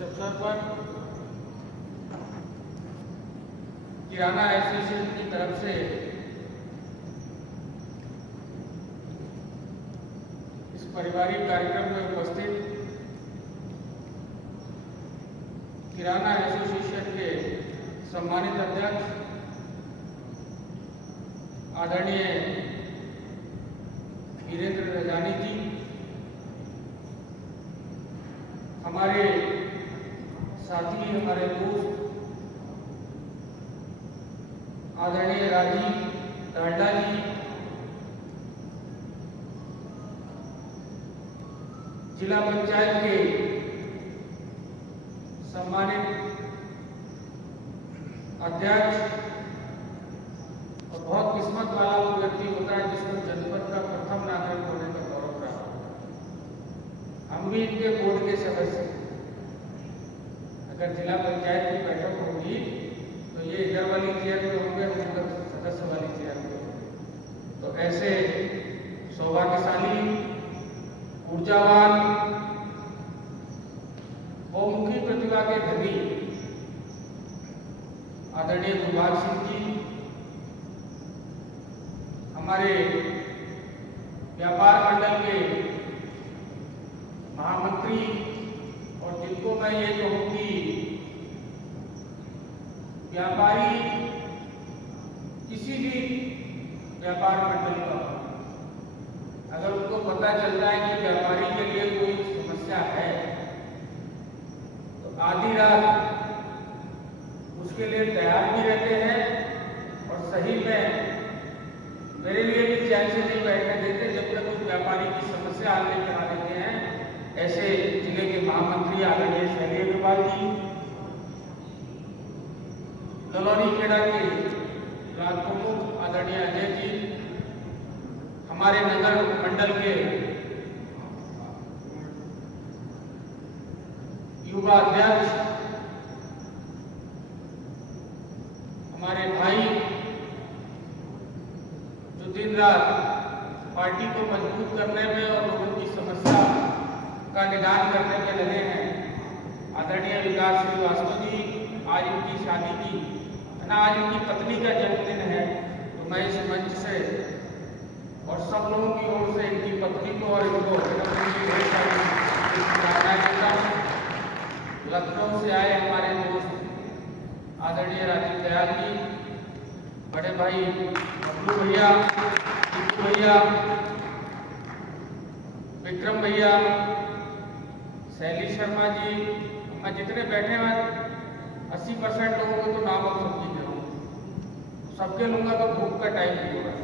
इस अवसर पर किराना एसोसिएशन की तरफ से इस पारिवारिक कार्यक्रम में उपस्थित किराना एसोसिएशन के सम्मानित अध्यक्ष आदरणीय वीरेंद्र रजानी जी, हमारे साथी, हमारे दोस्त आदरणीय राजीव डालडा जी, जिला पंचायत के सम्मानित अध्यक्ष, और बहुत किस्मत वाला वो व्यक्ति होता है जिसको जनपद का प्रथम नागरिक होने का गौरव प्राप्त होता है। हम भी इनके बोर्ड के सदस्य, अगर जिला पंचायत की बैठक होगी तो ये इधर वाली चेयर पे होंगे, उधर सदस्य वाली चेयर पे होंगे। तो ऐसे सौभाग्यशाली, ऊर्जावान, बहुमुखी प्रतिभा के धनी आदरणीय गुरबाज सिंह जी, हमारे व्यापार मंडल के महामंत्री, और जिनको मैं ये कहूँ कि व्यापारी किसी भी व्यापार मंडल का अगर उनको पता चलता है कि व्यापारी के लिए कोई समस्या है तो आधी रात उसके लिए तैयार भी रहते हैं, और सही में मेरे लिए भी चैन से नहीं बैठने देते जब तक उस व्यापारी की समस्या हल नहीं करा देते हैं। ऐसे जिले के महामंत्री आदरणीय शैलेश अग्रवाल जी, ललौनी खेड़ा के ब्लॉक प्रमुख आदरणीय अजय जी, हमारे नगर मंडल के युवा अध्यक्ष, हमारे भाई जो दिन रात पार्टी को मजबूत करने में और लोगों की समस्या का निदान करने में लगे हैं, आदरणीय विकास श्रीवास्तव जी, आज इनकी शादी की ना, आज इनकी पत्नी का जन्मदिन है, तो मैं इस मंच से और सब लोगों की ओर से इनकी पत्नी को और इनको शुभकामनाएं देता हूँ। लखनऊ से आए हमारे दोस्त आदरणीय राजीव दयाल जी, बड़े भाई बबलू भैया, टिप्पू भैया, विक्रम भैया, शैली शर्मा जी, मैं जितने बैठे हैं 80% लोगों को तो नाम और सबकी दे रहा हूँ, सबके लूंगा तो भूख का टाइम नहीं होगा।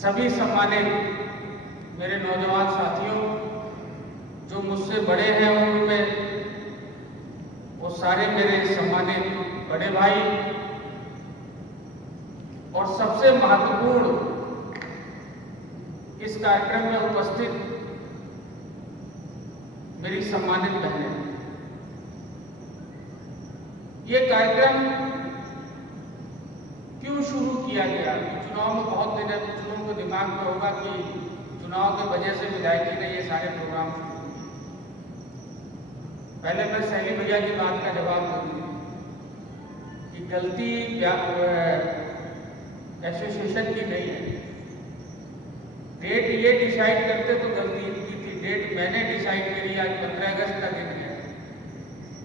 सभी सम्मानित मेरे नौजवान साथियों, जो मुझसे बड़े हैं उम्र में, वो सारे मेरे सम्मानित बड़े भाई, और सबसे महत्वपूर्ण इस कार्यक्रम में उपस्थित मेरी सम्मानित बहनें। ये कार्यक्रम क्यों शुरू किया गया? चुनाव में बहुत लोगों को दिमाग में होगा कि चुनाव की वजह से विधायकी ने ये सारे प्रोग्राम शुरू किए। पहले मैं शैली भैया की बात का जवाब दूंगी कि गलती एसोसिएशन की नहीं है। डेट ये डिसाइड करते तो गलती इनकी थी, डेट मैंने डिसाइड करी। आज 15 अगस्त का दिन है,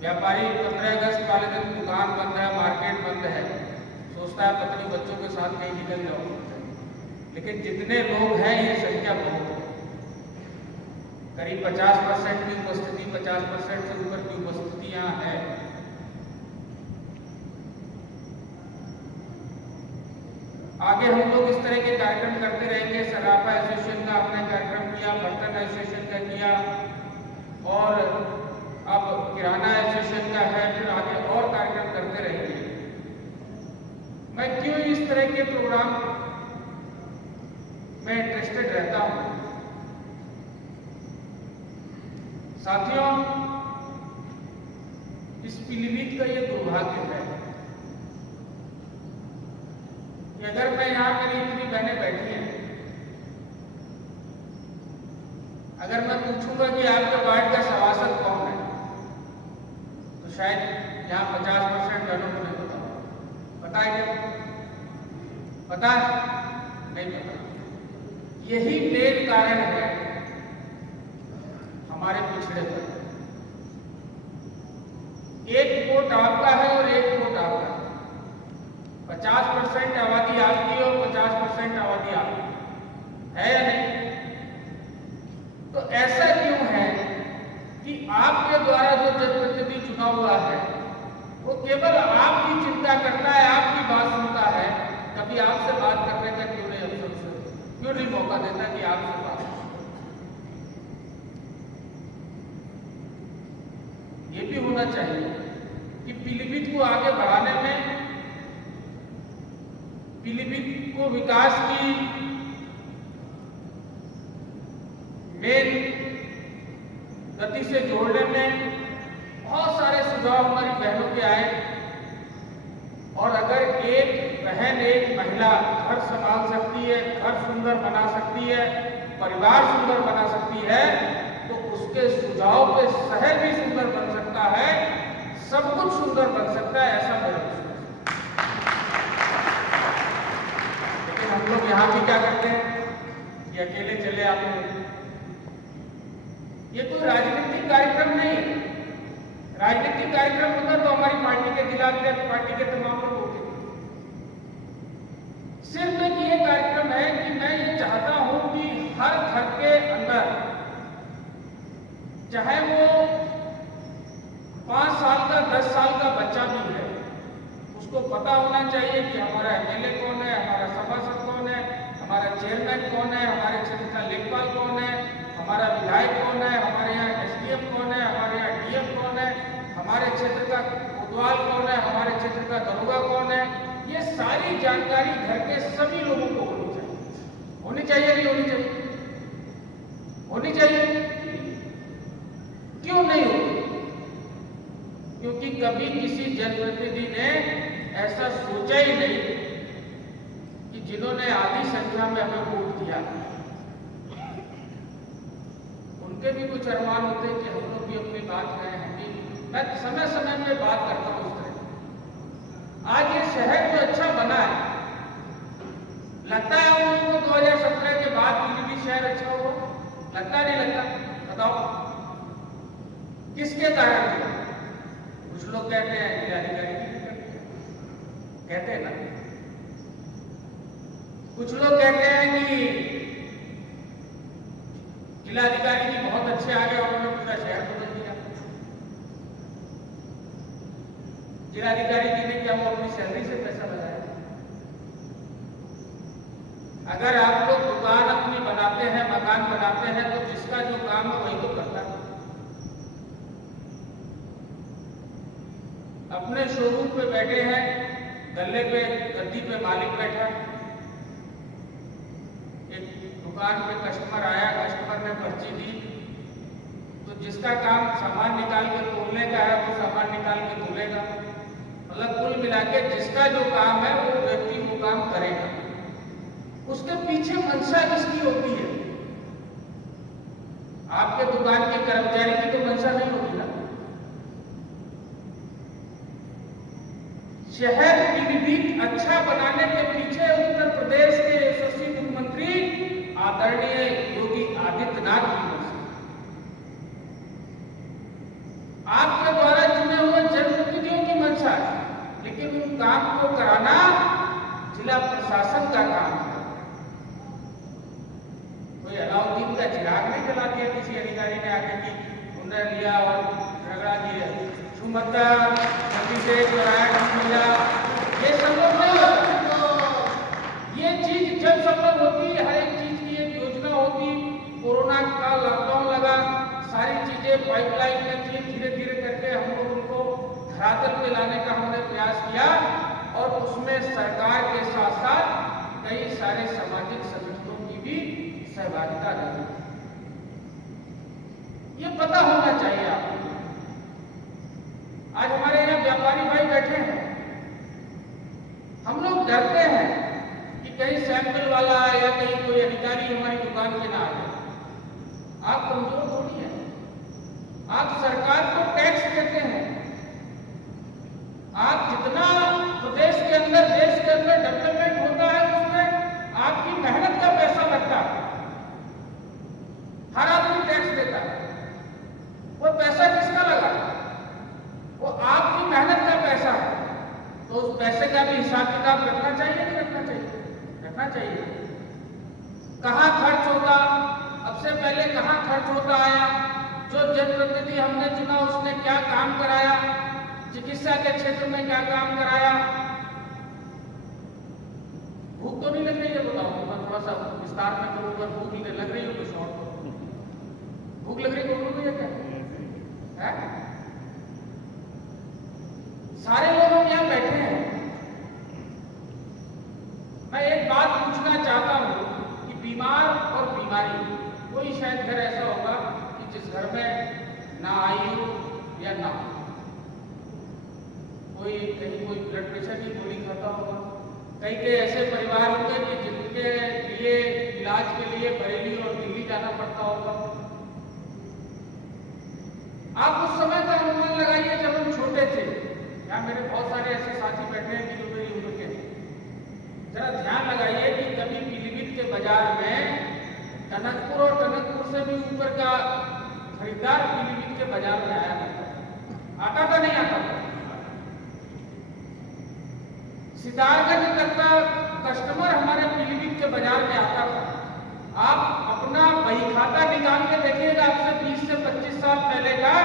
व्यापारी 15 अगस्त वाले दिन दुकान बंद है, मार्केट बंद है, सोचता है पत्नी बच्चों के साथ कहीं निकल जाओ, लेकिन जितने लोग हैं ये संख्या बहुत है, करीब 50% की उपस्थिति, 50% से ऊपर की उपस्थिति यहाँ है। आगे हम लोग इस तरह के कार्यक्रम करते रहेंगे। सराफा एसोसिएशन का आपने कार्यक्रम किया, बर्तन एसोसिएशन का किया, और अब किराना एसोसिएशन का है, फिर आगे और कार्यक्रम करते रहेंगे। मैं क्यों इस तरह के प्रोग्राम में इंटरेस्टेड रहता हूं? साथियों, इस पीलीभीत का ये दुर्भाग्य है कि अगर मैं यहाँ मेरी इतनी बहनें बैठी हैं, अगर मैं पूछूंगा कि आपके वार्ड का सभासद कौन है, शायद यहाँ 50% वालों को नहीं पता, पता है क्या? पता है? नहीं पता। यही मेन कारण है हमारे पिछड़ेपन। एक वोट आपका है और एक वोट आपका है। 50% आबादी आपकी और 50% आबादी आपकी है या नहीं? तो ऐसा क्यों है कि आपके द्वारा जो जनप्रतिनिधि चुना हुआ है वो केवल आपकी चिंता करता है, आपकी बात सुनता है, कभी आपसे बात करने का क्यों नहीं अवसर, क्यों नहीं मौका देता कि आपसे बात? ये भी होना चाहिए कि पीलीभीत को आगे बढ़ाने में, पीलीभीत को विकास की मेन गति से जोड़ने में बहुत सारे सुझाव हमारी बहनों के आए। और अगर एक बहन, एक महिला घर संभाल सकती है, घर सुंदर बना सकती है, परिवार सुंदर बना सकती है, तो उसके सुझाव पे शहर भी सुंदर बन सकता है, सब कुछ सुंदर बन सकता है, ऐसा मेरा विश्वास। लेकिन हम लोग यहाँ भी क्या करते हैं कि अकेले चले आते हैं। ये कोई राजनीतिक कार्यक्रम नहीं है। राजनीतिक कार्यक्रम होता तो हमारी पार्टी के जिलाध्यक्ष, पार्टी के तमाम लोग होते। सिर्फ एक ये कार्यक्रम है कि मैं ये चाहता हूं कि हर घर के अंदर, चाहे वो 5 साल का, 10 साल का बच्चा भी है, उसको पता होना चाहिए कि हमारा एमएलए कौन है, हमारा सभासद कौन है, हमारा चेयरमैन कौन है, हमारे क्षेत्र का लेखपाल कौन है, हमारा विधायक कौन है, हमारे यहाँ एसडीएम कौन है, हमारे यहाँ डीएम कौन है, हमारे क्षेत्र का कोतवाल कौन है, हमारे क्षेत्र का दरोगा कौन है। ये सारी जानकारी घर के सभी लोगों को होनी चाहिए। होनी चाहिए नहीं होनी चाहिए? होनी चाहिए। क्यों नहीं होती? क्योंकि कभी किसी जनप्रतिनिधि ने ऐसा सोचा ही नहीं कि जिन्होंने आधी संख्या में हमें वोट दिया, उनके भी कुछ अरमान होते हैं कि हम लोग भी अपनी बात करें। हम भी, मैं समय समय पे बात करता हूँ उस तरह। आज ये शहर जो अच्छा बना है, लगता है उन लोगों को 2017 के बाद पीलीभीत शहर अच्छा हुआ? लगता नहीं लगता? बताओ किसके कारण? कुछ लोग कहते हैं जिलाधिकारी कहते हैं ना, कुछ लोग कहते हैं कि जिलाधिकारी जी बहुत अच्छे आ गए, उन्होंने पूरा शहर बदल दिया। जिलाधिकारी जी ने क्या वो अपनी सैलरी से पैसा लगाया? अगर आप लोग दुकान अपनी बनाते हैं, मकान बनाते हैं, तो जिसका जो काम है वही तो करता है। अपने शोरूम पे बैठे हैं, गल्ले पे, गद्दी पे मालिक बैठा, एक दुकान पे कस्टमर आया, कस्टमर ने पर्ची दी, तो जिसका काम सामान निकाल के तोलने का है वो सामान निकाल के तोलेगा। मतलब कुल मिला के जिसका जो काम है वो व्यक्ति वो काम करेगा। उसके पीछे मंशा किसकी होती है? आपके दुकान के कर्मचारी की तो मंशा नहीं होती ना। शहर पीलीभीत अच्छा बनाने के पीछे उत्तर प्रदेश के यशस्वी मुख्यमंत्री आदरणीय योगी आदित्यनाथ की मंशा, आपके द्वारा चुने हुए जनप्रतिनिधियों की मंशा है। लेकिन उन काम को कराना जिला प्रशासन का काम है। कोई अलाउद्दीन का चिराग नहीं जला दिया किसी अधिकारी ने आके कि उन्हें लिया और झगड़ा दिया, सुमता नदी से मिला, ये संभव नहीं होता। ये चीज जब संभव होती है, हर एक चीज की एक योजना होती। कोरोना का लॉकडाउन लगा, सारी चीजें पाइपलाइन में थी, धीरे धीरे करके हम लोग उनको धरातल पे लाने का हमने प्रयास किया और उसमें सरकार के साथ साथ कई सारे सामाजिक संगठनों की भी सहभागिता रही। ये पता होना चाहिए आपको। आज हमारे यहाँ व्यापारी भाई बैठे हैं, हम लोग डरते हैं कि कहीं सैंपल वाला या कहीं कोई अधिकारी हमारी दुकान पे ना आ जाए। आप कमजोर थोड़ी हैं, आप सरकार को टैक्स देते हैं, का भी हिसाब किताब रखना चाहिए, नहीं रखना चाहिए? रखना चाहिए। कहाँ खर्च होता, अब से पहले कहाँ खर्च होता आया, जो जनप्रतिनिधि हमने चुना उसने क्या काम कराया, चिकित्सा के क्षेत्र में क्या काम कराया। भूख तो नहीं लग रही है? बताओ, मैं थोड़ा सा विस्तार में करूँ। अगर भूख लग रही हो तो शॉर्ट करो। भूख लग रही है क्या है? सारे लोग हम यहाँ बैठे हैं। मैं एक बात पूछना चाहता हूँ कि बीमार और बीमारी, कोई शायद घर ऐसा होगा कि जिस घर में ना आई हो या ना हो, कोई कहीं कोई ब्लड प्रेशर की गोली खाता होगा, कई कई ऐसे परिवार होंगे कि जिनके लिए इलाज के लिए बरेली और दिल्ली जाना पड़ता होगा। आप उस समय का अनुमान लगाइए जब हम छोटे थे। यहाँ मेरे बहुत सारे ऐसे साथी बैठे हैं कि जो मेरी उम्र के हैं। जरा ध्यान लगाइए कि कभी पीलीभीत के बाजार में टनकपुर और टनकपुर से भी ऊपर का खरीदार पीलीभीत के बाजार में आया था? आता था नहीं आता था? सितारगंज तक का कस्टमर हमारे पीलीभीत के बाजार में आता था। आप अपना बही खाता निकाल के देखिएगा, आपसे 20 से 25 साल पहले का,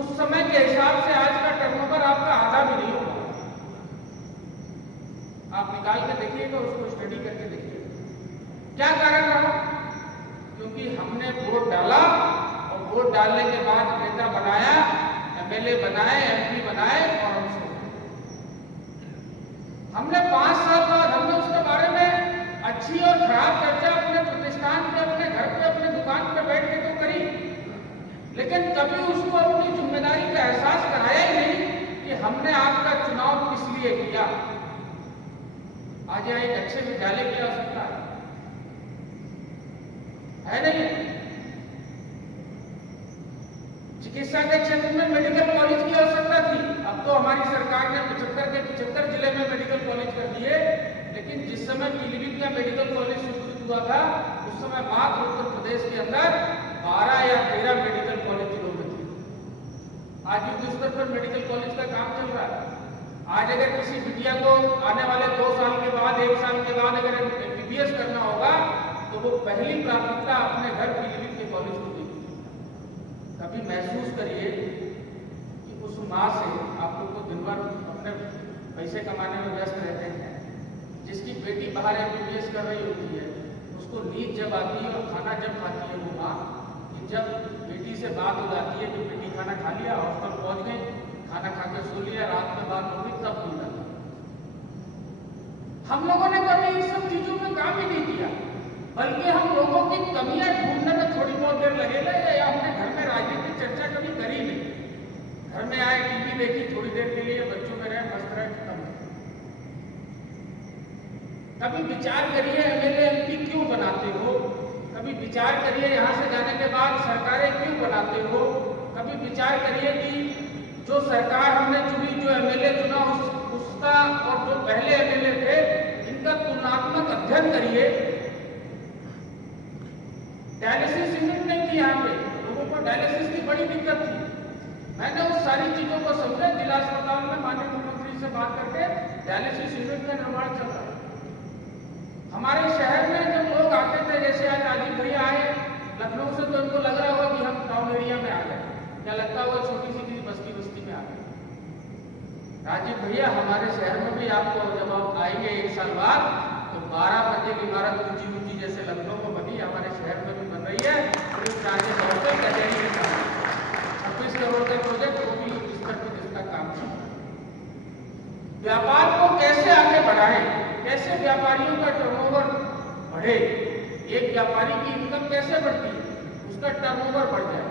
उस समय के हिसाब से आज का टर्नओवर आपका आधा भी नहीं होगा। आप निकाल के देखिएगा, उसको स्टडी करके देखिएगा। क्या कारण रहा? क्योंकि हमने वोट डाला और वोट डालने के बाद नेता बनाया, एमएलए बनाए, एमपी बनाए और हमने 5 साल बाद हमने उसके बारे में अच्छी और खराब चर्चा अपने प्रतिष्ठान पे, अपने घर पे, अपने दुकान पे बैठ के तो करी, लेकिन कभी उसको अपनी जिम्मेदारी का एहसास कराया ही नहीं कि हमने आपका चुनाव किस लिए किया। आज यहाँ एक अच्छे विद्यालय की आवश्यकता है नहीं? चिकित्सा के क्षेत्र में मेडिकल कॉलेज की आवश्यकता थी। अब तो हमारी सरकार ने 75 के 75 जिले में मेडिकल कॉलेज कर दिए, लेकिन जिस समय पीलीभीत का मेडिकल कॉलेज शुरू हुआ था उस समय मात्र उत्तर प्रदेश के अंदर 12 या 13 मेडिकल कॉलेज जिलों में थे। आज युद्ध स्तर पर मेडिकल कॉलेज का काम चल रहा है। आज अगर किसी बिटिया को आने वाले 2 साल के बाद, 1 साल के बाद अगर MBBS करना होगा तो वो पहली प्राथमिकता अपने घर पीलीभीत के कॉलेज को देगी। कभी महसूस करिए कि उस माँ से आप लोग को दिन भर अपने पैसे कमाने में व्यस्त रहते हैं, जिसकी बेटी बाहर MBBS कर रही होती है, उसको नींद जब आती है और खाना जब खाती है वो माँ, कि जब बेटी से बात हो जाती है कि बेटी खाना खा लिया, हॉस्टल पहुंच गई, खाना खा के सो लिया, रात में बात होगी, तब नींद आती। हम लोगों ने कभी इन सब चीजों में काम ही नहीं किया, बल्कि हम लोगों की कमियां ढूंढने में थोड़ी बहुत देर लगेगा, या हमने घर में राजनीतिक चर्चा कभी करी नहीं। घर में आए, टीवी देखी थोड़ी देर के लिए, बच्चों में रहे, मस्त रहे, खत्म। कभी विचार करिए एमएलए एमपी क्यों बनाते हो? कभी विचार करिए यहाँ से जाने के बाद सरकारें क्यों बनाते हो? कभी विचार करिए कि जो सरकार हमने चुनी, जो एमएलए चुना, उसका और जो पहले एमएलए थे इनका तुलनात्मक अध्ययन करिए। डायलिसिस यूनिट नहीं थी यहाँ पे, लोगों को डायलिसिस की बड़ी दिक्कत थी। मैंने उस सारी चीजों को समझा, जिला अस्पताल में माननीय मुख्यमंत्री से बात करके डायलिसिस यूनिट का निर्माण चल रहा है। हमारे शहर में जब लोग आते थे, जैसे आज राजीव भैया आए लखनऊ से, तो उनको लग रहा होगा कि हम टाउन एरिया में आ गए, क्या लगता होगा छोटी सी बस्ती में आ गए। राजीव भैया हमारे शहर में भी आपको जब आप आएंगे 1 साल बाद तो 12 मंजिल इमारत ऊंची ऊंची जैसे लखनऊ में बनी, हमारे शहर में भी बन रही है। 26 करोड़ का प्रोजेक्ट, वो भी इस स्तर पर जिसका काम है। व्यापार को कैसे आगे बढ़ाएं, कैसे व्यापारियों का टर्नओवर बढ़े, एक व्यापारी की इनकम कैसे बढ़ती है, उसका टर्नओवर बढ़ जाए।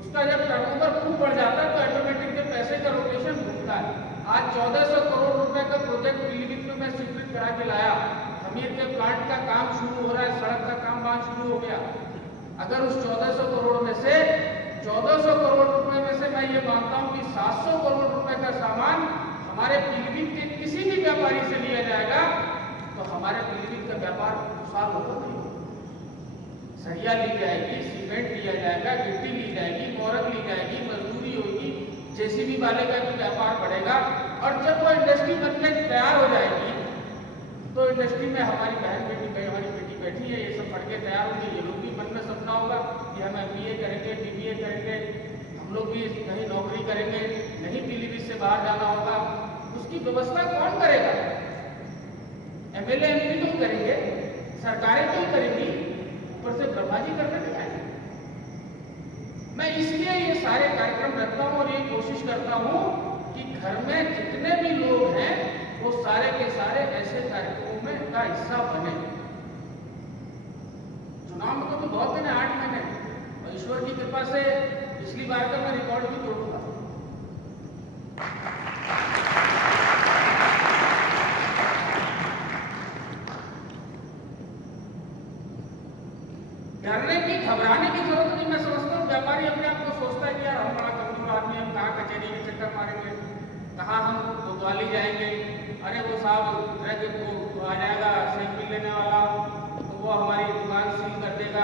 उसका जब टर्नओवर खूब बढ़ जाता है तो ऑटोमेटिक के पैसे का रोटेशन घूमता है। आज 1400 करोड़ रुपए का प्रोजेक्ट पीलीभीत में मैं स्वीकृत करा के लाया। खमीर के प्लांट का काम शुरू हो रहा है, सड़क का काम वहां शुरू हो गया। अगर उस 1400 करोड़ में से 1400 करोड़ रुपए में से मैं ये मानता हूं कि 700 करोड़ रुपए का सामान हमारे पीलीभीत के किसी भी व्यापारी से लिया जाएगा तो हमारे पीलीभीत का व्यापार खुशहाल होगा नहीं। सरिया ली जाएगी, सीमेंट लिया जाएगा, गिट्टी ली जाएगी, मोरक ली जाएगी, मजदूरी होगी, जेसीबी वाले का भी व्यापार बढ़ेगा। और जब वो इंडस्ट्री बनकर तैयार हो जाएगी तो इंडस्ट्री में हमारी बहन बेटी, हमारी बेटी बैठी है, ये सब पढ़ के तैयार होंगे, ये लोग भी मन में सपना होगा कि हम MBA करेंगे, BBA करेंगे, हम लोग भी कहीं नौकरी करेंगे, नहीं पीलीभीत से बाहर जाना होगा। उसकी व्यवस्था कौन करेगा? MLA MP तो करेंगे, सरकारें तो करेंगी, ऊपर से ब्रह्मा जी करने नहीं आएंगे। मैं इसलिए ये सारे कार्यक्रम रखता हूँ और ये कोशिश करता हूँ कि घर में जितने भी लोग हैं वो सारे के सारे ऐसे कार्यक्रमों में का हिस्सा बने। चुनाव में तो बहुत दिन है, 8 महीने, और ईश्वर की कृपा से पिछली बार का मैं रिकॉर्ड भी तोड़ूंगा। डरने की, घबराने की जरूरत नहीं। मैं समझता हूँ व्यापारी अपने आप को सोचता है कि यार हम बड़ा कमजोर आदमी, हम कहाँ कचहरी के चक्कर मारेंगे, कहाँ हम कोतवाली जाएंगे, अरे वो साहब ड्रग को आ जाएगा सैंपल लेने वाला तो वो हमारी दुकान सील कर देगा।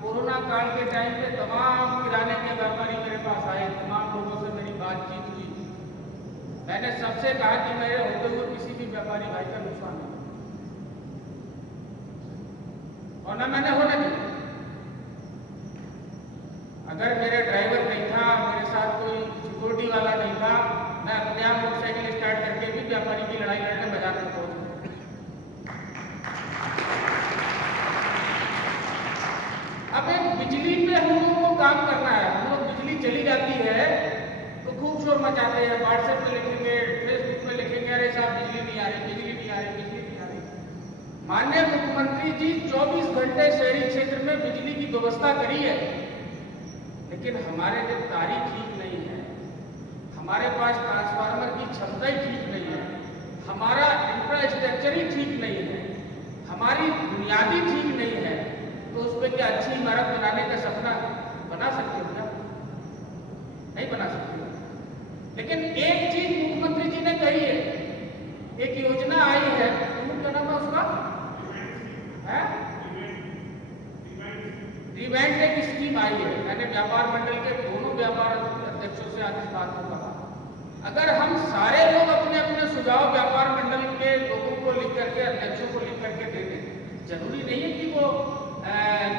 कोरोना काल के टाइम पे तमाम किराने के व्यापारी मेरे पास आए, तमाम लोगों से मेरी बातचीत हुई। मैंने सबसे कहा कि मेरे होते हुए किसी भी व्यापारी भाई का नुकसान नहीं, और न मैंने होने दिया। अगर मेरे ड्राइवर नहीं था, मेरे साथ कोई सिक्योरिटी वाला नहीं था, मैं अपने आप मोटरसाइकिल स्टार्ट करके भी व्यापारी की लड़ाई लड़ने बाजार में पहुंच गया। अब एक बिजली पे हम लोगों को काम करना है। हम लोग बिजली चली जाती है तो खूब शोर मचाते हैं, व्हाट्सएप पे लिखेंगे, फेसबुक पे लिखेंगे, अरे साहब बिजली नहीं आ रही, बिजली नहीं आ रही, बिजली नहीं आ रही। माननीय मुख्यमंत्री जी 24 घंटे शहरी क्षेत्र में बिजली की व्यवस्था करी है, लेकिन हमारे जो तारीख ठीक नहीं है, हमारे पास ट्रांसफार्मर की क्षमता ही ठीक नहीं है, हमारा इंफ्रास्ट्रक्चर ही ठीक नहीं है, हमारी बुनियादी ठीक नहीं है, तो उस पर क्या अच्छी इमारत बनाने का सपना बना सकते हो क्या? नहीं बना सकते। लेकिन एक चीज मुख्यमंत्री जी ने कही है, एक योजना आई है, क्या नाम है उसका? रिवेंट एक स्कीम आई है। मैंने व्यापार मंडल के दोनों व्यापार अध्यक्षों से आज इस बात को कहा, अगर हम सारे लोग अपने अपने सुझाव व्यापार मंडल के लोगों को लिख करके, अध्यक्षों को लिख करके दे दें, जरूरी नहीं है कि वो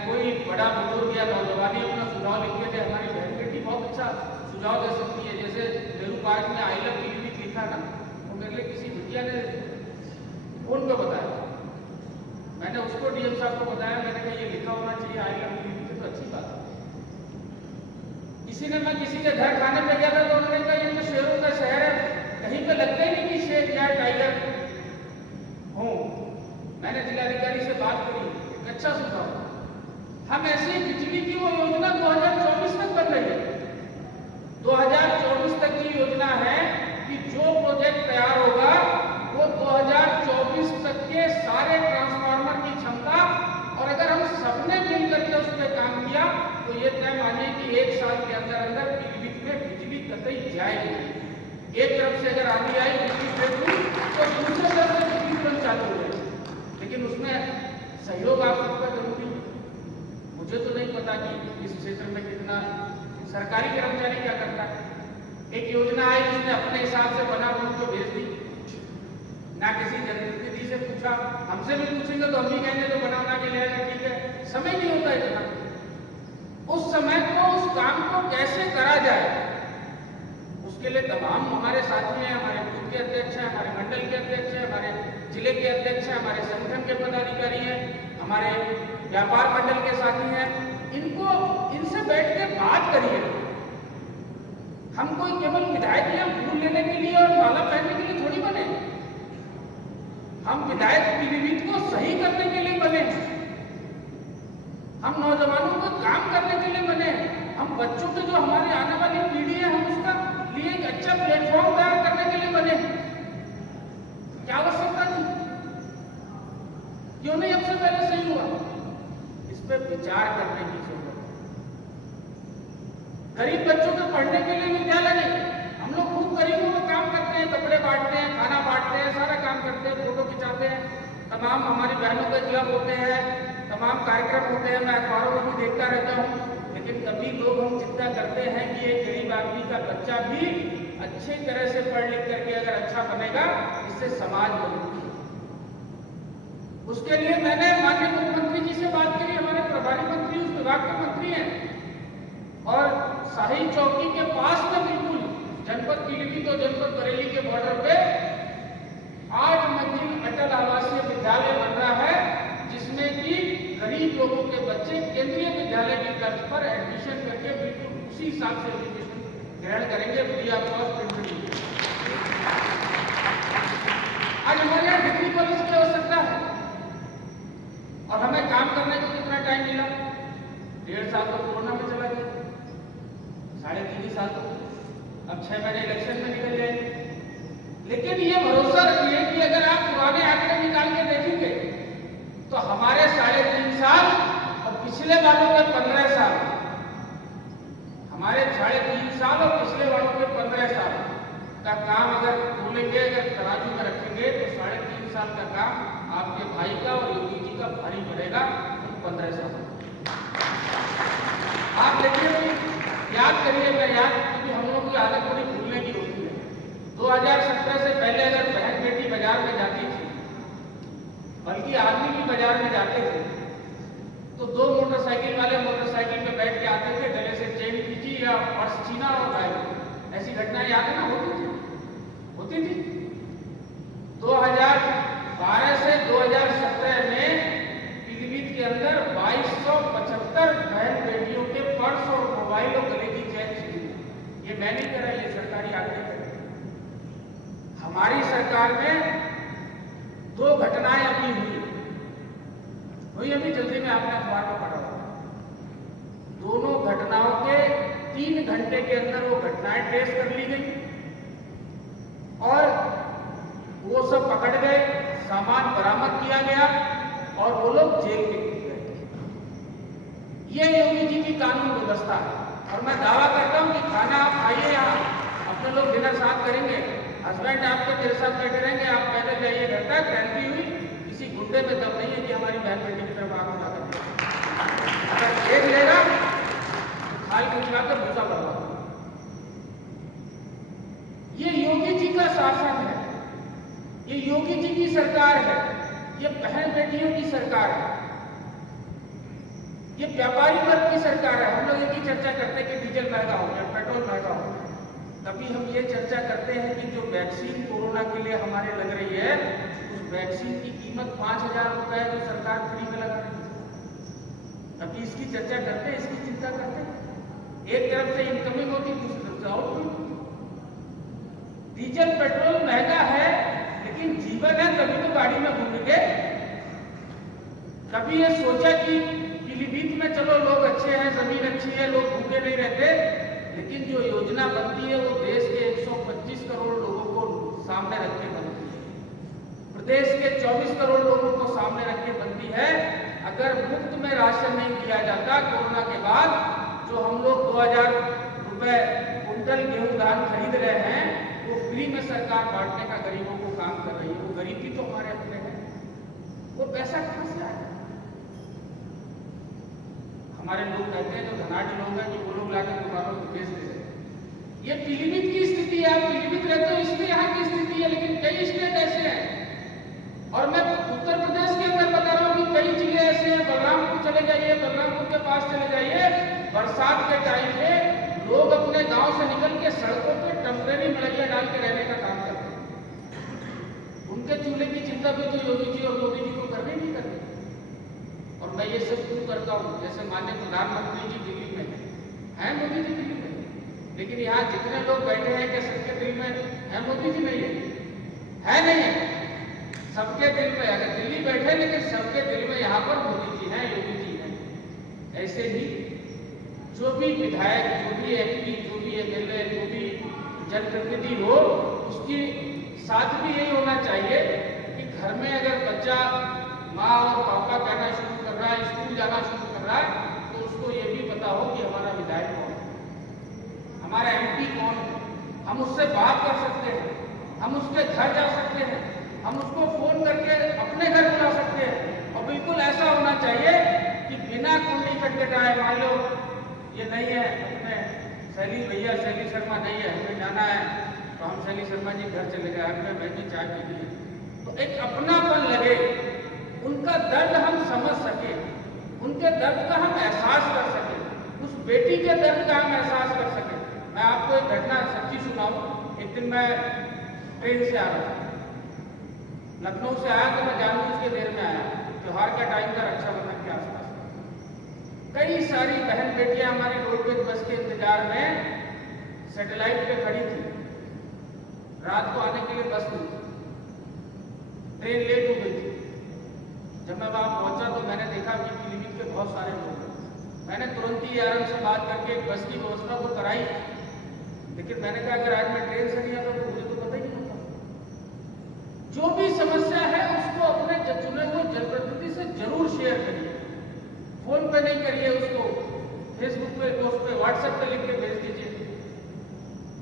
कोई बड़ा बुजुर्ग या नौजवान अपना सुझाव लिख के दे। हमारी बहन बेटी बहुत अच्छा सुझाव दे सकती है। जैसे नेहरू पार्क में आई लव पीलीभीत लिखा ना, वो मेरे लिए किसी बिटिया ने फोन पे बताया, मैंने उसको DM साहब को बताया, मैंने कहा ये लिखा होना चाहिए आई लव पीलीभीत, तो अच्छी बात है। किसी ने, मैं किसी के घर खाने पे गया था तो उन्होंने कहा ये तो शेरों का शहर है, कहीं पे लगता ही नहीं कि शेर या टाइगर हो। मैंने जिलाधिकारी से बात करी, एक अच्छा सुझाव। हम ऐसे बिजली की वो योजना 2024 तक बन रही है, 2024 तक की योजना है कि जो प्रोजेक्ट तैयार होगा वो 2024 तक के सारे ट्रांसफार्मर की क्षमता, और अगर हम सबने मिल करके उस पर काम किया तो ये तय मानिए कि 1 साल के अंदर अंदर पीलीभीत में बिजली कतई जाएगी। एक तरफ से अगर आंधी आई बिजली ब्रेक हुई तो दूसरी तरफ से बिजली तुरंत चालू हो जाएगी, लेकिन उसमें सहयोग आप सबका जरूरी है। मुझे तो नहीं पता कि इस क्षेत्र में कितना सरकारी कर्मचारी क्या करता है। एक योजना आई जिसने अपने हिसाब से बना उनको भेज दी, ना किसी जनप्रतिनिधि से पूछा। हमसे भी पूछेंगे तो हम भी कहेंगे तो बना के ले आएगा, ठीक है, समय नहीं होता इतना। उस समय को, उस काम को कैसे करा जाए, उसके लिए तमाम हमारे साथी हैं, हमारे बूथ के अध्यक्ष हैं, हमारे मंडल के अध्यक्ष हैं, हमारे जिले के अध्यक्ष हैं, हमारे संगठन के पदाधिकारी हैं, हमारे व्यापार मंडल के साथी हैं। इनसे बैठ के बात करिए। हम कोई केवल विधायक या फूल लेने के लिए और माला पहनने के लिए थोड़ी बने। हम विधायक पीलीभीत को सही करने के लिए बने, हम नौजवानों को काम करने के लिए बने, हम बच्चों के जो हमारे आने वाली पीढ़ी है हम उसका लिए एक अच्छा प्लेटफॉर्म तैयार करने के लिए बने। क्या आवश्यकता थी? क्यों नहीं अब से पहले सही हुआ? इस पर विचार करने की जरूरत है। गरीब बच्चों के पढ़ने के लिए विद्यालय नहीं, हम लोग खूब गरीबों में काम करते हैं, कपड़े बांटते हैं, खाना बांटते हैं, सारा काम करते हैं, फोटो खिंचाते हैं, तमाम हमारी बहनों के क्लब होते हैं, तमाम कार्यक्रम होते हैं, मैं अखबारों में भी देखता रहता हूँ। लेकिन कभी लोग हम चिंता करते हैं कि एक गरीब आदमी का बच्चा भी अच्छी तरह से पढ़ लिख करके अगर अच्छा बनेगा, इससे समाज बनेगा। उसके लिए मैंने माननीय मुख्यमंत्री जी से बात करी, हमारे प्रभारी मंत्री उस विभाग के मंत्री हैं, और शाही चौकी के पास में बिल्कुल जनपद पीलीभीत और जनपद बरेली के बॉर्डर पे 8 मंजिल अटल आवासीय विद्यालय बन रहा है, जिसमें कि गरीब लोगों के बच्चे केंद्रीय विद्यालय की तर्ज पर एडमिशन करके बिल्कुल उसी हिसाब से एजुकेशन ग्रहण करेंगे, फ्री ऑफ कॉस्ट प्रिंसिपल। आज हमारे यहाँ डिग्री कॉलेज की आवश्यकता है, और हमें काम करने को कितना टाइम मिला? 1.5 साल तो कोरोना में चला गया, 3.5 साल तो, अब 6 महीने इलेक्शन में निकल जाएंगे। लेकिन ये भरोसा रखिए कि अगर आप पुराने आंकड़े निकाल के देखेंगे तो हमारे 3.5 साल और पिछले वालों के 15 साल, हमारे 3.5 साल और पिछले वालों के 15 साल का काम अगर बोलेंगे, अगर तराजू में रखेंगे तो 3.5 साल का काम आपके भाई का और योगी जी का भारी पड़ेगा 15 साल। आप देखिए, याद करिए, मैं याद, क्योंकि हम लोगों की आदत बड़ी भूलने की होती है। 2017 से पहले अगर बहन बेटी बाजार में जाती थी, बल्कि आदमी भी बाजार में जाते थे, तो 2 मोटरसाइकिल वाले मोटरसाइकिल पे बैठ के आते थे, गले से चेन खींची या पर्स छीना और गायब। ऐसी घटनाएं याद है ना? होती थी। 2012 से 2017 में पीलीभीत के अंदर 2275 बहन बेटियों के पर्स और मोबाइल और गले की चेन छीनी। ये मैं नहीं कर रहा, ये सरकारी आंकड़े कर रहे हैं। हमारी सरकार में 2 घटनाएं अभी हुई, अभी जल्दी में आपने अखबार में पढ़ा होगा। दोनों घटनाओं के 3 घंटे के अंदर वो घटनाएं ट्रेस कर ली गई और वो सब पकड़ गए, सामान बरामद किया गया और वो लोग जेल के गए। ये योगी जी की कानून व्यवस्था है। और मैं दावा करता हूं कि खाना आप खाइए, यहाँ अपने लोग डिनर साथ करेंगे, हस्बैंड आपके मेरे साथ बैठे रहेंगे, आप पैदल जाइए घर तक, क्रांति हुई, किसी गुंडे में दम नहीं है कि हमारी बहन बेटी की तरफ आग उठा कर अगर देख लेगा खाल खिंचवा कर भूसा बढ़वा। ये योगी जी का शासन है, ये योगी जी की सरकार है, ये बहन बेटियों की सरकार है, ये व्यापारी वर्ग की सरकार है। हम लोग एक ही चर्चा करते हैं कि डीजल महंगा हो गया, पेट्रोल महंगा हो गया, तभी हम ये चर्चा करते हैं कि जो वैक्सीन कोरोना के लिए हमारे लग रही है, उस वैक्सीन की कीमत 5000 रुपए है, जो सरकार फ्री में लगा रही है। तभी इसकी चर्चा करते हैं, इसकी चिंता करते हैं। एक तरफ से इनकमिंग होती, दूसरी तरफ से आउटगोइंग। डीजल पेट्रोल महंगा है, लेकिन जीवन है, तभी तो गाड़ी में घूमेंगे। कभी ये सोचा कि पीलीभीत में चलो लोग अच्छे हैं, जमीन अच्छी है, लोग भूखे नहीं रहते, लेकिन जो योजना बनती है वो देश के 125 करोड़ लोगों को सामने रख के बनती है, प्रदेश के 24 करोड़ लोगों को सामने रख के बनती है। अगर मुफ्त में राशन नहीं दिया जाता कोरोना के बाद, जो हम लोग 2000 रुपए कुंटल गेहूं धान खरीद रहे हैं, वो फ्री में सरकार बांटने का गरीबों को काम कर रही है। वो गरीब भी तो हमारे अपने हैं, वो पैसा कहां से आएगा? हमारे लोग कहते हैं, जो धनाढ़ लोग हैं, जो वो लोग लाकर दुकानों को बेच दे रहे हैं। ये पीलीभीत की स्थिति है, आप पीलीभीत रहते हो इसलिए यहाँ की स्थिति है, लेकिन कई स्टेट ऐसे हैं, और मैं उत्तर प्रदेश के अंदर बता रहा हूँ कि कई जिले ऐसे हैं। बलरामपुर चले जाइए, बलरामपुर के पास चले जाइए, बरसात के टाइम पे लोग अपने गांव से निकल के सड़कों पे टेम्परेरी मड़ैया डाल के रहने का काम करते हैं। उनके चूल्हे की चिंता भी तो योगी जी और मोदी जी को करनी नहीं करनी। और मैं ये सब क्यों करता हूँ? जैसे माननीय प्रधानमंत्री जी दिल्ली में है, मोदी जी दिल्ली में, लेकिन यहाँ जितने लोग बैठे हैं, क्या सबके दिल में है मोदी जी? नहीं है, नहीं है। सबके दिल में, अगर दिल्ली बैठे, लेकिन सबके दिल में यहाँ पर मोदी जी हैं, योगी जी हैं। ऐसे ही जो भी विधायक, जो भी एमपी, जो भी एमएलए, जो भी जनप्रतिनिधि हो, उसकी साथ भी यही होना चाहिए कि घर में अगर बच्चा माँ और पापा कहना शुरू कर रहा है, स्कूल जाना शुरू कर रहा है, तो उसको ये भी पता हो कि हमारा विधायक कौन है, हमारा एमपी कौन है। हम उससे बात कर सकते हैं, हम उसके घर जा सकते हैं, हम उसको फोन करके अपने घर बुला सकते हैं। और बिल्कुल ऐसा होना चाहिए कि बिना कुंडली खटखटाए, मान लो ये नहीं है, अपने शैली भैया शैली शर्मा नहीं है, हमें जाना है तो हम शैली शर्मा जी घर चले गए, हमें मैं भी चाय पी ली। तो एक अपनापन लगे, उनका दर्द हम समझ सके, उनके दर्द का हम एहसास कर सके, उस बेटी के दर्द का हम एहसास कर सके। मैं आपको एक घटना सच्ची सुनाऊं। एक दिन मैं ट्रेन से आ रहा था, लखनऊ से आया, तो मैं जानबूझ के देर में आया, त्योहार का टाइम था, रक्षाबंधन के आसपास। कई सारी बहन बेटियां हमारी रोडवेज बस के इंतजार में सैटेलाइट पे खड़ी थी, रात को आने के लिए बस नहीं थी, ट्रेन लेट हो गई थी। जब मैं वहां पहुंचा तो मैंने देखा कि पीलीभीत के बहुत सारे लोग हैं। मैंने तुरंत ही आराम से बात करके एक बस की व्यवस्था को कराई, लेकिन मैंने कहा अगर आज मैं ट्रेन से नहीं आता तो मुझे तो पता ही नहीं होता। जो भी समस्या है उसको अपने चुने हुए जनप्रतिनिधि से जरूर शेयर करिए, फोन पे नहीं करिए, उसको फेसबुक पे, पोस्ट पे, व्हाट्सएप पे लिख के भेज दीजिए,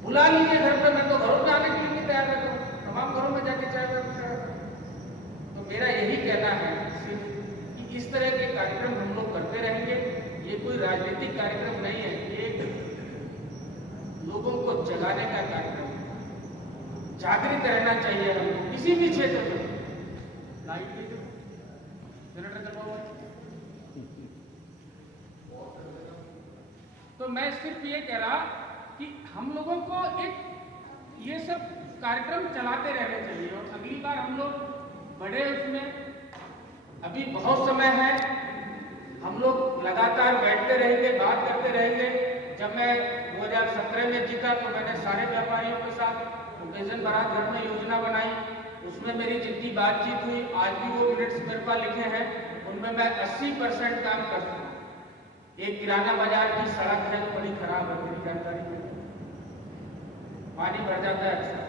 बुला लीजिए घर पे। मैं तो घरों में आने के लिए तैयार रहता हूँ, तमाम घरों में जाके चाय पीता हूं। तो मेरा यही कहना है सिर्फ कि इस तरह के कार्यक्रम हम लोग करते रहेंगे। ये कोई राजनीतिक कार्यक्रम नहीं है, ये लोगों को जगाने का कार्यक्रम है। जागृत रहना चाहिए हमको किसी भी क्षेत्र में। तो मैं सिर्फ ये कह रहा कि हम लोगों को एक ये सब कार्यक्रम चलाते रहने चाहिए, और अगली बार हम लोग बड़े उसमें, अभी बहुत समय है, हम लोग लगातार बैठते रहेंगे, बात करते रहेंगे। जब मैं 2017 में जीता तो मैंने सारे व्यापारियों के साथ ओकेजन बारात घर में योजना बनाई, उसमें मेरी जितनी बातचीत हुई, आज भी वो मिनट्स मेरे पास लिखे हैं, उनमें मैं 80% काम कर सकता हूँ। एक किराना बाजार की सड़क है जो बड़ी खराब है, मेरी जानकारी में पानी भर जाता है अक्सर,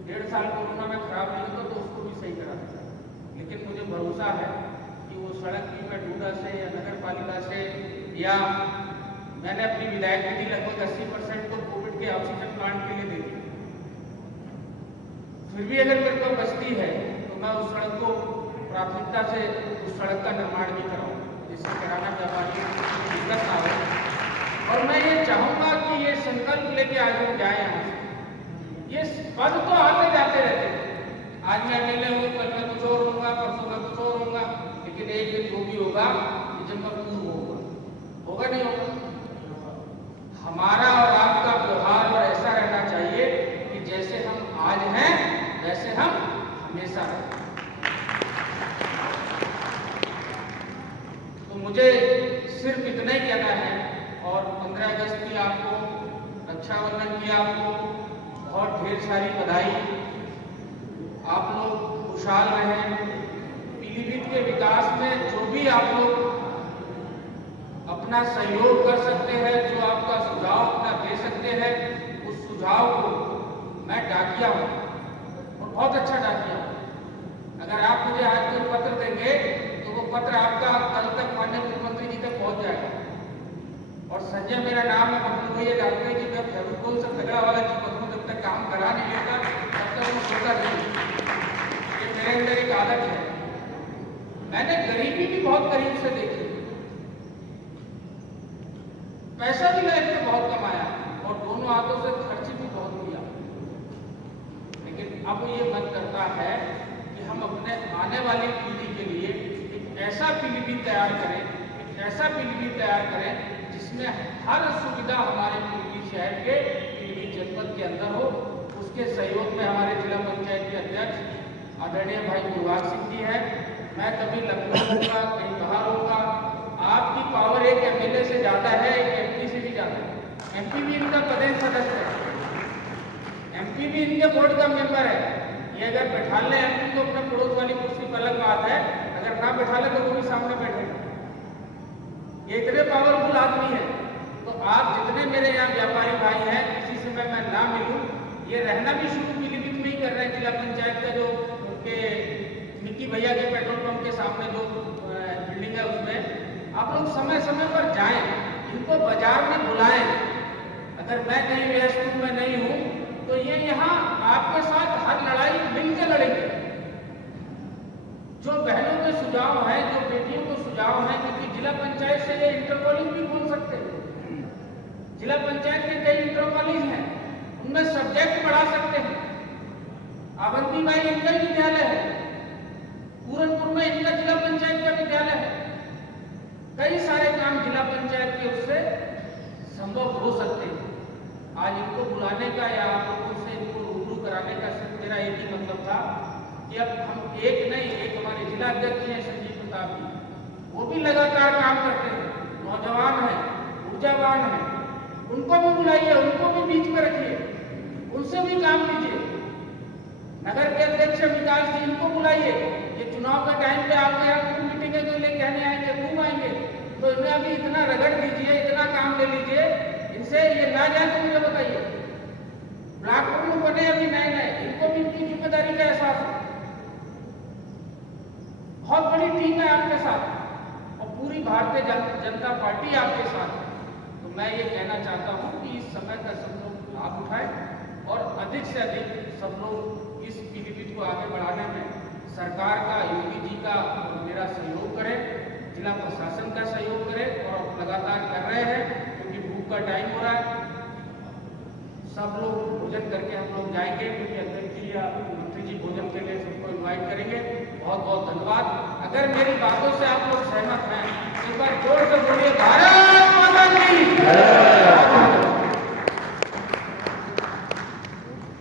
1.5 साल कोरोना में खराब नहीं होता तो उसको भी सही करा देता। लेकिन मुझे भरोसा है कि वो सड़क की मैं डूडा से या नगर पालिका से, या मैंने अपनी विधायक निधि लगभग 80% को कोविड के ऑक्सीजन प्लांट के लिए दे दी। फिर भी अगर मेरे को बचती है तो मैं उस सड़क को प्राथमिकता से उस सड़क का निर्माण भी कराऊंगा, जिससे किराना व्यापारी दिक्कत ना हो। और मैं ये चाहूंगा कि ये संकल्प लेके आगे जाए यहाँ से। ये पद तो आते जाते रहते हैं, आज मैं एमएलए हूँ, कल मैं कुछ और होगा, परसों मैं कुछ और होगा, लेकिन एक दिन जो भी होगा जब मैं पूर्व होगा नहीं होगा। हमारा और आपका व्यवहार और ऐसा रहना चाहिए कि जैसे हम आज हैं वैसे हम हमेशा रहें। तो मुझे सिर्फ इतना ही कहना है, और 15 अगस्त की आपको, रक्षाबंधन की आपको बहुत ढेर सारी बधाई। आप लोग खुशहाल रहें। पीलीभीत के विकास में जो भी आप लोग अपना सहयोग कर सकते हैं, जो आपका सुझाव अपना दे सकते हैं, उस सुझाव को मैं डाकिया हूँ और बहुत अच्छा डाकिया हूँ। अगर आप मुझे आज कोई पत्र देंगे तो वो पत्र आपका कल तक माननीय मुख्यमंत्री जी तक पहुंच जाएगा। और संजय मेरा नाम है, मंत्री भैया जानते हैं कि मैं फेविकोल से तगड़ा वाला चिपक हूं, जब तक काम करा नहीं लेता तब तक वो सोता नहीं। ये मेरे अंदर एक आदत है। मैंने गरीबी भी बहुत करीब से देखी, पैसा भी लाइफ में बहुत कमाया और दोनों हाथों से खर्च भी बहुत किया, लेकिन अब ये मन करता है कि हम अपने आने वाली पीढ़ी के लिए एक ऐसा पीलीभीत तैयार करें, एक ऐसा पीलीभीत तैयार करें जिसमें हर सुविधा हमारे पीलीभीत शहर के, पीलीभीत जनपद के अंदर हो। उसके सहयोग में हमारे जिला पंचायत के अध्यक्ष आदरणीय भाई गुरबाज सिंह जी है। मैं कभी लखनऊ होगा, कहीं बाहर होगा, आपकी पावर एक एमएलए से ज्यादा है, एक एमपी से भी ज्यादा है। एमपी भी इनका प्रदेश सदस्य है, एमपी भी इनके बोर्ड का मेंबर है। ये अगर बैठा ले एमपी को अपने पड़ोस वाली कुर्सी पर अलग बात है, अगर ना बैठा ले तो वो भी सामने बैठेगा। ये इतने पावरफुल आदमी है। तो आप जितने मेरे यहाँ व्यापारी भाई हैं, किसी समय मैं ना मिलूं, ये रहना भी शुरू पीलीभीत में ही कर रहे हैं। जिला पंचायत का जो उनके निक्की भैया के पेट्रोल पंप के सामने जो बिल्डिंग है उसमें आप लोग समय समय पर जाएं, इनको बाजार में बुलाएं। अगर मैं कहीं व्यस्त में नहीं हूं तो ये यहाँ आपके साथ हर लड़ाई मिलकर लड़ेंगे। जो बहनों के सुझाव हैं, जो बेटियों के सुझाव हैं, क्योंकि जिला पंचायत से ये इंटरकॉलिंग भी बोल सकते हैं। जिला पंचायत के कई इंटर कॉलेज हैं, उनमें सब्जेक्ट पढ़ा सकते हैं। आवंतीबाई इनका ही विद्यालय है, पूरनपुर में इनका जिला पंचायत का विद्यालय है। कई सारे काम जिला पंचायत के उससे संभव हो सकते हैं। आज इनको बुलाने का या आप लोगों से इनको रूबरू कराने का सिर्फ मेरा एक ही मतलब था कि अब हम एक नहीं, एक हमारे जिला अध्यक्ष हैं संजीव प्रताप जी, वो भी लगातार काम करते हैं, नौजवान हैं, ऊर्जावान हैं, उनको भी बुलाइए, उनको भी बीच में रखिए, उनसे भी काम कीजिए। नगर के अध्यक्ष विकास जी, इनको बुलाइए। ये चुनाव के टाइम पे आपके यहाँ खूब मीटिंगें जो ले कहने आएंगे, खूब आएंगे, तो इन्हें अभी इतना रगड़ दीजिए, इतना काम ले लीजिए, इनसे ये ना जाए तो मुझे बताइए। ब्लॉक प्रमुख बने अभी नए नए, इनको भी इनकी जिम्मेदारी का एहसास है। बहुत बड़ी टीम है आपके साथ और पूरी भारतीय जनता पार्टी आपके साथ है। तो मैं ये कहना चाहता हूँ कि इस समय का सब लोग लाभ उठाएं और अधिक से अधिक सब लोग इस पीलीभीत को आगे बढ़ाने में सरकार का, योगी जी का और मेरा सहयोग करें, जिला प्रशासन का सहयोग करें और लगातार कर रहे हैं क्योंकि भूख का टाइम हो रहा है। सब लोग भोजन करके हम लोग जाएंगे क्योंकि अध्यक्ष जी या मंत्री जी भोजन के लिए सबको इन्वाइट करेंगे। बहुत बहुत धन्यवाद। अगर मेरी बातों से आप लोग सहमत हैं, एक बार जोर से बोलिए भारत माता की।